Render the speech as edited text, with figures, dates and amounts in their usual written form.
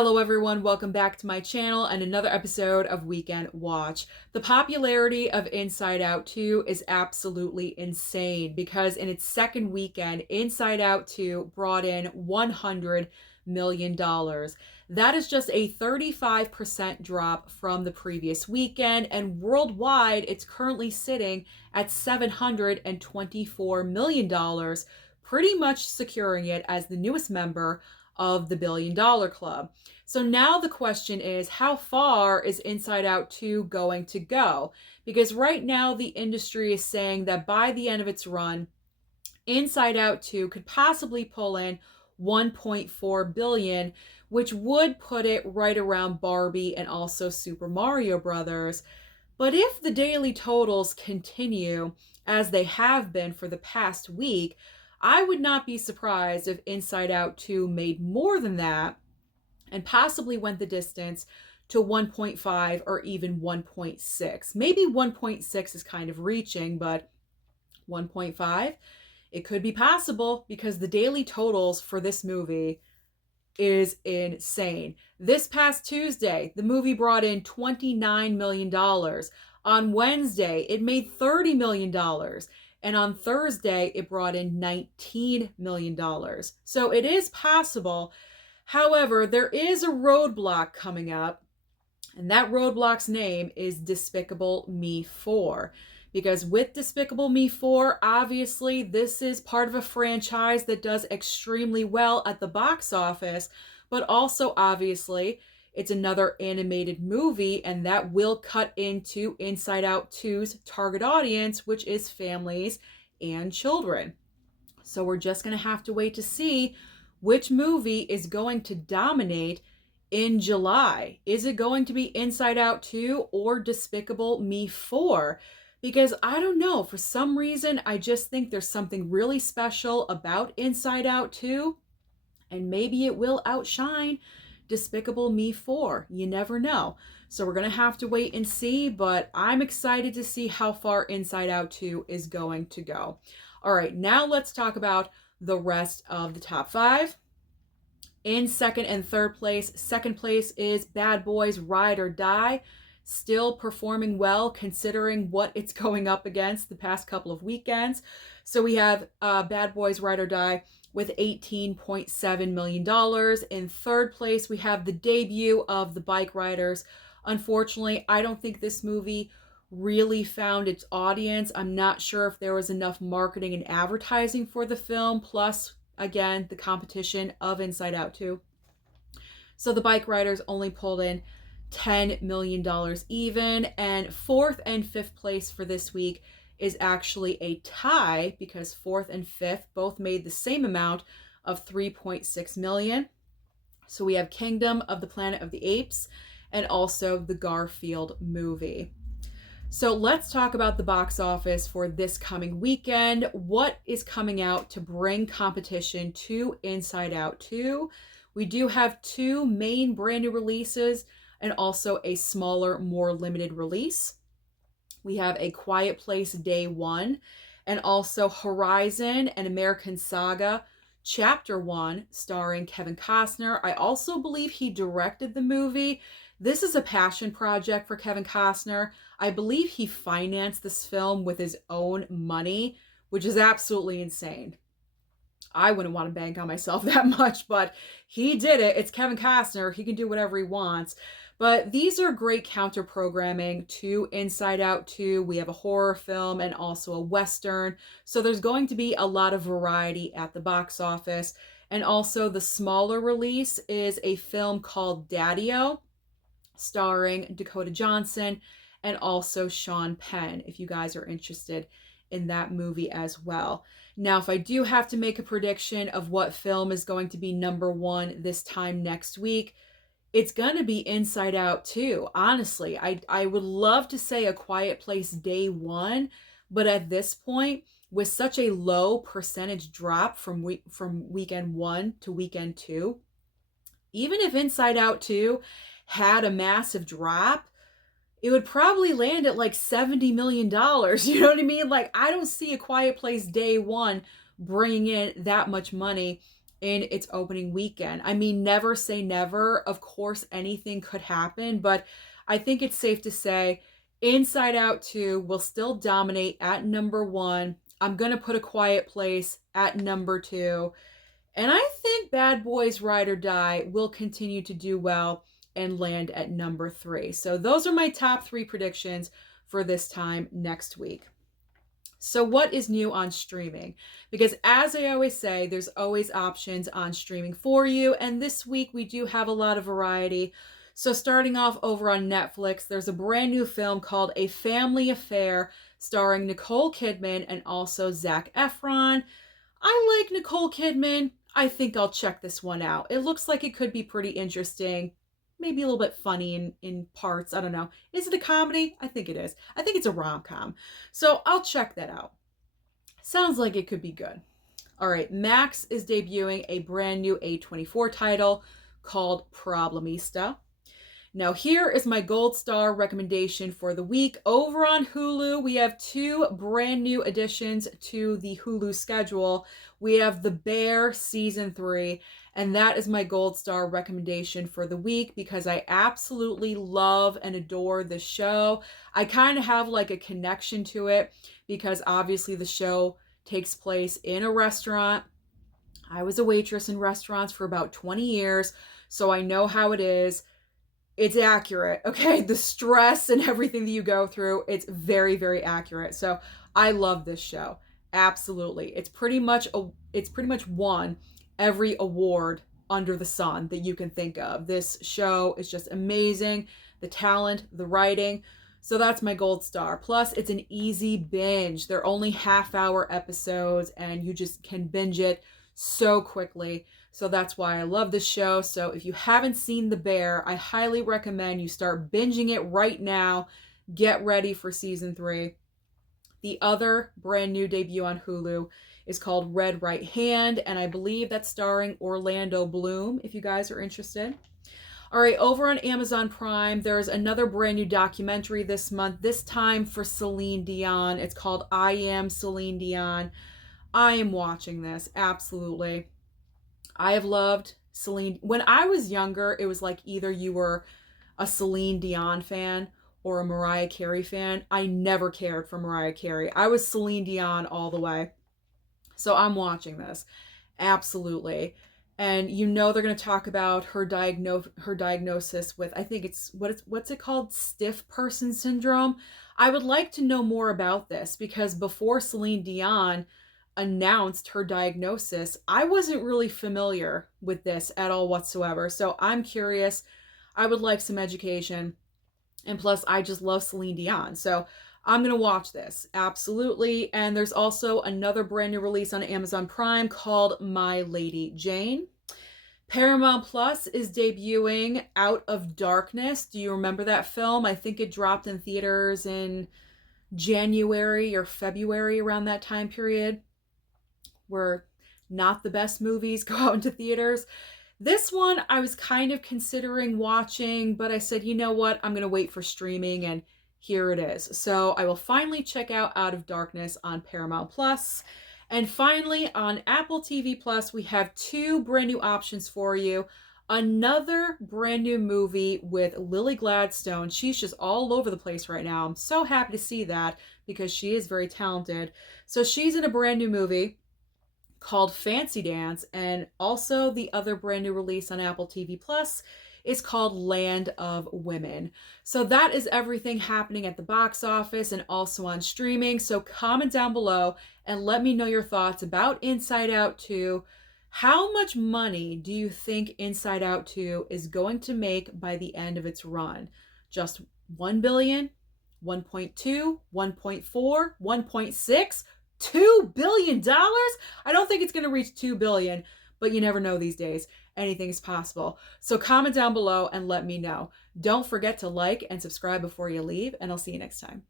Hello everyone, welcome back to my channel and another episode of Weekend Watch. The popularity of Inside Out 2 is absolutely insane because in its second weekend, Inside Out 2 brought in $100 million. That is just a 35% drop from the previous weekend, and worldwide it's currently sitting at $724 million, pretty much securing it as the newest member of the $1 billion club. So now the question is, how far is Inside Out 2 going to go? Because right now the industry is saying that by the end of its run, Inside Out 2 could possibly pull in 1.4 billion, which would put it right around Barbie and also Super Mario Brothers. But if the daily totals continue as they have been for the past week, I would not be surprised if Inside Out 2 made more than that and possibly went the distance to 1.5 or even 1.6. Maybe 1.6 is kind of reaching, but 1.5, it could be possible because the daily totals for this movie is insane. This past Tuesday, the movie brought in $29 million. On Wednesday, it made $30 million. And on Thursday, it brought in $19 million. So it is possible. However, there is a roadblock coming up, and that roadblock's name is Despicable Me 4. Because with Despicable Me 4, obviously, this is part of a franchise that does extremely well at the box office, but also, obviously, it's another animated movie, and that will cut into Inside Out 2's target audience, which is families and children. So we're just going to have to wait to see which movie is going to dominate in July. Is it going to be Inside Out 2 or Despicable Me 4? Because I don't know, for some reason, I just think there's something really special about Inside Out 2, and maybe it will outshine Despicable Me 4. You never know. So we're going to have to wait and see, but I'm excited to see how far Inside Out 2 is going to go. All right, now let's talk about the rest of the top 5. In second and third place, second place is Bad Boys Ride or Die. Still performing well considering what it's going up against the past couple of weekends. So we have Bad Boys Ride or Die with $18.7 million. In third place, we have the debut of The Bike Riders. Unfortunately, I don't think this movie really found its audience. I'm not sure if there was enough marketing and advertising for the film, plus, again, the competition of Inside Out 2. So The Bike Riders only pulled in $10 million even. And fourth and fifth place for this week is actually a tie because fourth and fifth both made the same amount of $3.6 million. So we have Kingdom of the Planet of the Apes and also the Garfield movie. So let's talk about the box office for this coming weekend. What is coming out to bring competition to Inside Out 2? We do have two main brand new releases and also a smaller, more limited release. We have A Quiet Place Day 1 and also Horizon, an American Saga, Chapter 1, starring Kevin Costner. I also believe he directed the movie. This is a passion project for Kevin Costner. I believe he financed this film with his own money, which is absolutely insane. I wouldn't want to bank on myself that much, but he did it. It's Kevin Costner. He can do whatever he wants. But these are great counter programming to Inside Out 2. We have a horror film and also a Western. So there's going to be a lot of variety at the box office. And also the smaller release is a film called Daddy-O, starring Dakota Johnson and also Sean Penn, if you guys are interested in that movie as well. Now, if I do have to make a prediction of what film is going to be number one this time next week, it's going to be Inside Out 2. Honestly, I would love to say A Quiet Place Day 1, but at this point, with such a low percentage drop from weekend 1 to weekend 2, even if Inside Out 2 had a massive drop, it would probably land at like $70 million. You know what I mean? Like, I don't see A Quiet Place Day 1 bringing in that much money in its opening weekend. I mean, never say never. Of course, anything could happen, but I think it's safe to say Inside Out 2 will still dominate at number one. I'm going to put A Quiet Place at number two. And I think Bad Boys Ride or Die will continue to do well and land at number three. So those are my top three predictions for this time next week. So, what is new on streaming? Because, as I always say, there's always options on streaming for you. And this week, we do have a lot of variety. So, starting off over on Netflix, there's a brand new film called A Family Affair starring Nicole Kidman and also Zac Efron. I like Nicole Kidman. I think I'll check this one out. It looks like it could be pretty interesting. Maybe a little bit funny in parts. I don't know. Is it a comedy? I think it is. I think it's a rom-com. So I'll check that out. Sounds like it could be good. All right, Max is debuting a brand new A24 title called Problemista. Now, here is my gold star recommendation for the week. Over on Hulu, we have two brand new additions to the Hulu schedule. We have The Bear Season 3, and that is my gold star recommendation for the week because I absolutely love and adore the show. I kind of have like a connection to it because obviously the show takes place in a restaurant. I was a waitress in restaurants for about 20 years, so I know how it is. It's accurate, okay? The stress and everything that you go through, it's very, very accurate. So I love this show. Absolutely. It's pretty much won every award under the sun that you can think of. This show is just amazing. The talent, the writing. So that's my gold star. Plus, it's an easy binge. They're only half-hour episodes and you just can binge it so quickly. So that's why I love this show. So if you haven't seen The Bear, I highly recommend you start binging it right now. Get ready for season 3. The other brand new debut on Hulu is called Red Right Hand, and I believe that's starring Orlando Bloom, if you guys are interested. All right, over on Amazon Prime, there's another brand new documentary this month, this time for Celine Dion. It's called I Am Seline Dion. I am watching this, absolutely. I have loved Celine. When I was younger, it was like either you were a Celine Dion fan or a Mariah Carey fan. I never cared for Mariah Carey. I was Celine Dion all the way. So I'm watching this. Absolutely. And you know they're going to talk about her diagnosis with, I think it's what's it called? Stiff person syndrome. I would like to know more about this because before Celine Dion announced her diagnosis, I wasn't really familiar with this at all whatsoever. So I'm curious. I would like some education. And plus, I just love Celine Dion. So I'm going to watch this. Absolutely. And there's also another brand new release on Amazon Prime called My Lady Jane. Paramount Plus is debuting Out of Darkness. Do you remember that film? I think it dropped in theaters in January or February, around that time period, where not the best movies go out into theaters. This one I was kind of considering watching, but I said, you know what? I'm going to wait for streaming, and here it is. So I will finally check out Out of Darkness on Paramount Plus. And finally, on Apple TV Plus, we have two brand new options for you. Another brand new movie with Lily Gladstone. She's just all over the place right now. I'm so happy to see that because she is very talented. So she's in a brand new movie called Fancy Dance, and also the other brand new release on Apple TV Plus is called Land of Women. So that is everything happening at the box office and also on streaming. So comment down below and let me know your thoughts about Inside Out 2. How much money do you think Inside Out 2 is going to make by the end of its run? Just 1 billion, 1.2, 1.4, 1.6? $2 billion? I don't think it's going to reach 2 billion, but you never know these days. Anything is possible. So comment down below and let me know. Don't forget to like and subscribe before you leave, and I'll see you next time.